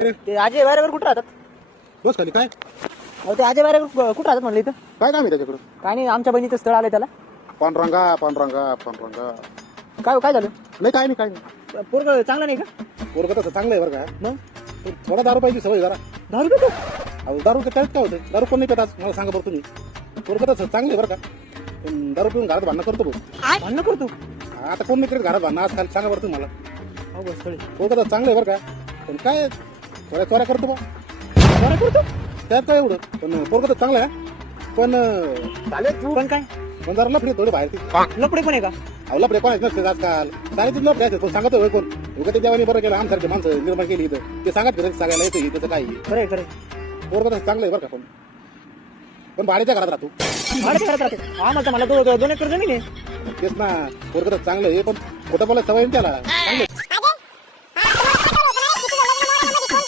ते अजय वायरावर कुठं राहतात? बस खाली काय अहो ते अजय वायरावर कुठं राहतात म्हणलं इथं? काय काम आहे त्याच्याकडं? काय नाही, आमच्या बहिणीचं स्थळ आलंय त्याला. पांडुरंगा पांडुरंगा पांडुरंगा काय झालं? नाही काय नाही काय नाही. पोरग चांगलं नाही का? पोरगं तसं चांगलं आहे बरं का. मग पण थोडा दारू पाहिजे सवय जरा. दारू पितो? अहो दारू त्यात काय होतं? दारू कोण नाही पितात मला सांगा बरं तुम्ही. पोरगं तसं चांगलं आहे बरं का. पण दारू पिऊन घरात भांडणं करतो भाऊ. भांडणं करतो? आता कोण नाही करत घरात भांडणं आजकाल, सांगा बरं तुम्हाला. हो बस स्थळी पोरगं तसं चांगलं आहे बरं का. पण काय थोड्या चोऱ्या करतो बा. बरं करतो. त्यात काय एवढं. पण पोरगं तर चांगलं आहे. पण पण काय पण जरा लफडे थोडे बाहेर ते. लपडे पण आहे का? अहो लफडे कोणाच नसते आजकाल. सारे लफडे असते. कोण सांगतो होय कोण? उगा ते देवानी बरं केलं आमसारखे माणसं निर्माण केली इथं. ते सांगत फिरत सगळ्याला येतं त्याचं काही. खरंय खरंय. पोरगं तसं चांगलं आहे बरं का. पण भाड्याच्या घरात राहतो. भाडे करत राहते. आम्हाला मला 2 एकर जमीन आहे. तेच ना पोरगं तर चांगलं आहे पण खोटं बोलायचं सवय आहे ना त्याला. चांगलं आहे.